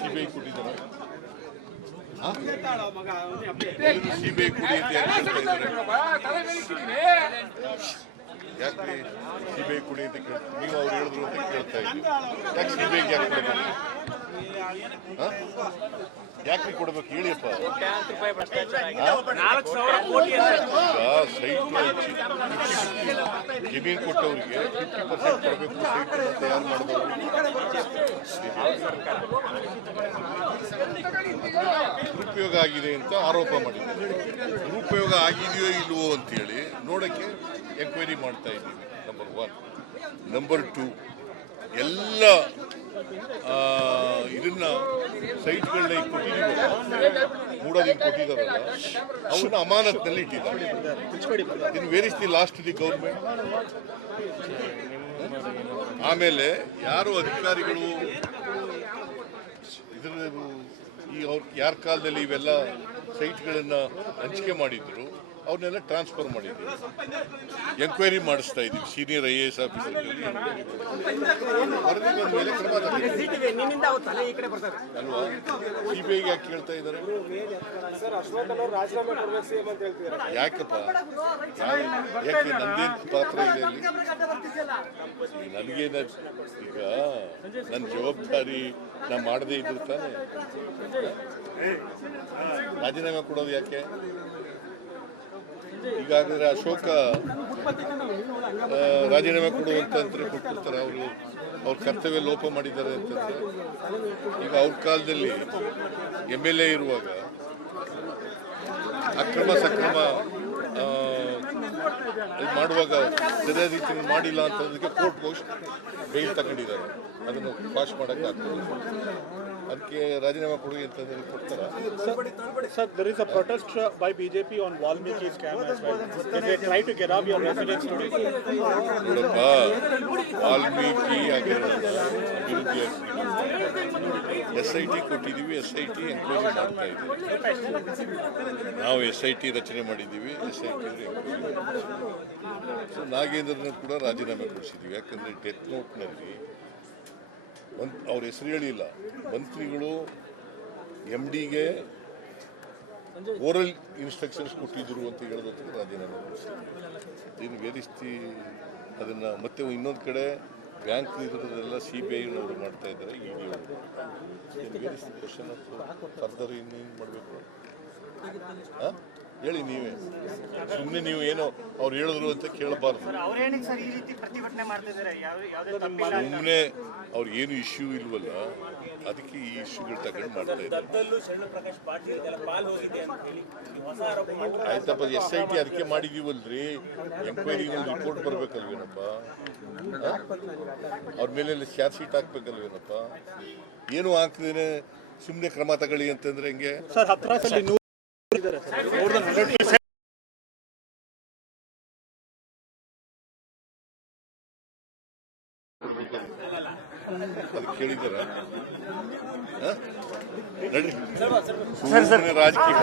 CBI ಕೊಟ್ಟಿದ್ದಾರೆ. CBI ಕೊಡಿ ಅಂತ ಯಾಕೆ ಸಿಬಿಐ ಕೊಡಿ ಅಂತ ಕೇಳ್ತಾರೆ? ನೀವು ಅವ್ರು ಹೇಳಿದ್ರು ಅಂತ ಕೇಳ್ತಾ ಇದ್ದೀವಿ. ಯಾಕೆ ಸಿಬಿಐಗೆ ಯಾಕೆ ಕೊಡಬೇಕು? ಯಾಕೆ ಕೊಡ್ಬೇಕು ಹೇಳಿಯಪ್ಪ. ಜಮೀನು ಕೊಟ್ಟವರಿಗೆ 50% ಕೊಡಬೇಕು, ಸೈಟ್ ತಯಾರು ಮಾಡಿದವರು ದುರುಪಯೋಗ ಆಗಿದೆ ಅಂತ ಆರೋಪ ಮಾಡಿದ್ದಾರೆ. ದುರುಪಯೋಗ ಆಗಿದೆಯೋ ಇಲ್ವೋ ಅಂತೇಳಿ ನೋಡೋಕ್ಕೆ ಎಂಕ್ವೈರಿ ಮಾಡ್ತಾ ಇದ್ದೀವಿ. ನಂಬರ್ 1. ನಂಬರ್ 2, ಎಲ್ಲ ಇದನ್ನ ಸೈಟ್ಗಳನ್ನ ಕೊಟ್ಟಿದ್ದೀವಲ್ಲ, ಮೂಡೋದಕ್ಕೆ ಕೊಟ್ಟಿದ್ದಾರಲ್ಲ, ಅವನ್ನ ಅಮಾನತ್ನಲ್ಲಿ ಇಟ್ಟಿದ್ದಾರೆ. In where is the last the government? ಆಮೇಲೆ ಯಾರು ಅಧಿಕಾರಿಗಳು ಇದರ ಅವ್ರ ಯಾರ ಕಾಲದಲ್ಲಿ ಇವೆಲ್ಲ ಸೈಟ್ಗಳನ್ನ ಹಂಚಿಕೆ ಮಾಡಿದ್ರು ಅವ್ರನ್ನೆಲ್ಲ ಟ್ರಾನ್ಸ್ಫರ್ ಮಾಡಿದ್ವಿ. ಎಂಕ್ವೈರಿ ಮಾಡಿಸ್ತಾ ಇದ್ದೀವಿ. ಸೀನಿಯರ್ IAS ಆಫೀಸರ್ ವರದಿ ಬಂದ ಮೇಲೆ ಕ್ರಮ ಅಲ್ವಾ? ಸಿಬಿಐಗೆ ಯಾಕೆ ಕೇಳ್ತಾ ಇದ್ದಾರೆ? ಯಾಕಪ್ಪ? ಯಾಕೆ ನಂದೇನು ಪಾತ್ರ ಇದೆ ಅಲ್ಲಿ? ನನಗೇನ ಈಗ ನನ್ನ ಜವಾಬ್ದಾರಿ ನಾ ಮಾಡದೇ ಇದ್ರು ತಾನೆ. ರಾಜೀನಾಮೆ ಕೊಡೋದು ಯಾಕೆ? ಈಗಾಗಲೇ ಅಶೋಕ ರಾಜೀನಾಮೆ ಕೊಡುವಂತಂದ್ರೆ ಕೊಟ್ಟಿರ್ತಾರೆ. ಅವರು ಅವ್ರ ಕರ್ತವ್ಯ ಲೋಪ ಮಾಡಿದ್ದಾರೆ ಅಂತಂದ್ರೆ, ಈಗ ಅವ್ರ ಕಾಲದಲ್ಲಿ MLA ಇರುವಾಗ ಅಕ್ರಮ ಸಕ್ರಮ ಮಾಡುವಾಗ ಸರಿಯಾದ ರೀತಿಯಲ್ಲಿ ಮಾಡಿಲ್ಲ ಅಂತಂದಕ್ಕೆ ಕೋರ್ಟ್ ಹೋಗಿ ಬೇಲ್ ತಗೊಂಡಿದ್ದಾರೆ. ಅದನ್ನು ಪಾಸ್ ಮಾಡೋಕ್ಕೆ ಆಗ್ತದೆ. ಅದಕ್ಕೆ ರಾಜೀನಾಮೆ ಕೊಡಿ ಅಂತಂದ್ರೆ ಕೊಡ್ತಾರ? Sir, there is a protest by BJP on Valmiki scam as well. They try to get up your residence today. ನೋಡಪ್ಪ, ವಾಲ್ಮೀಕಿ ಅಭಿವೃದ್ಧಿ SIT ಕೊಟ್ಟಿದ್ದೀವಿ. SIT ಎಂಕ್ವೈರಿ ಮಾಡ್ತಾ ಇದ್ದೀವಿ. ನಾವು SIT ರಚನೆ ಮಾಡಿದ್ದೀವಿ. SIT ಸೊ ನಾಗೇಂದ್ರನ ಕೂಡ ರಾಜೀನಾಮೆ ಕೊಡಿಸಿದ್ದೀವಿ. ಯಾಕಂದರೆ ಡೆತ್ ನೋಟ್ನಲ್ಲಿ ಅವ್ರ ಹೆಸರು ಹೇಳಿಲ್ಲ. ಮಂತ್ರಿಗಳು MDಗೆ ಓರಲ್ ಇನ್ಸ್ಟ್ರಕ್ಷನ್ಸ್ ಕೊಟ್ಟಿದ್ರು ಅಂತ ಹೇಳೋದಕ್ಕೆ ರಾಜೀನಾಮೆ ಕೊಡಿಸಿದ್ರು. ಇನ್ನು ವೇರಿಸ್ತಿ ಅದನ್ನು ಮತ್ತೆ ಇನ್ನೊಂದು ಕಡೆ ಬ್ಯಾಂಕ್ ಇದರದೆಲ್ಲ CBIನವರು ಮಾಡ್ತಾ ಇದ್ದಾರೆ. ED ಅವರು ವೇರಿಸ್ತಿ ಕ್ವಶನ್ ಫರ್ದರ್ ಇನ್ನೇನು ಮಾಡಬೇಕು ಹೇಳಿ ನೀವೇ. ಸುಮ್ಮನೆ ನೀವು ಏನೋ ಅವ್ರು ಹೇಳಿದ್ರು ಅಂತ ಕೇಳಬಾರ್ದು. ಸುಮ್ಮನೆ ಅವ್ರಿಗೆ ಏನು ಇಶ್ಯೂ ಇಲ್ವಲ್ಲ, ಅದಕ್ಕೆ ಈ ಇಶ್ಯೂಗಳು ತಗೊಂಡು ಮಾಡ್ತಾ ಇದ್ದಾರೆ. ಆಯ್ತಪ್ಪ, SIT ಅದಕ್ಕೆ ಮಾಡಿದೀವಲ್ರಿ. Enquiry report ಬರ್ಬೇಕಲ್ವೇನಪ್ಪ? ಅವ್ರ ಮೇಲೆ ಚಾರ್ಜ್ ಶೀಟ್ ಹಾಕ್ಬೇಕಲ್ವೇನಪ್ಪ? ಏನು ಹಾಕ್ದೇನೆ ಸುಮ್ಮನೆ ಕ್ರಮ ತಗೊಳ್ಳಿ ಅಂತಂದ್ರೆ ಹೆಂಗೆ? ಅದು ಕೇಳಿದಾರ? ನಡ್ರಿ ರಾಜಕೀಯ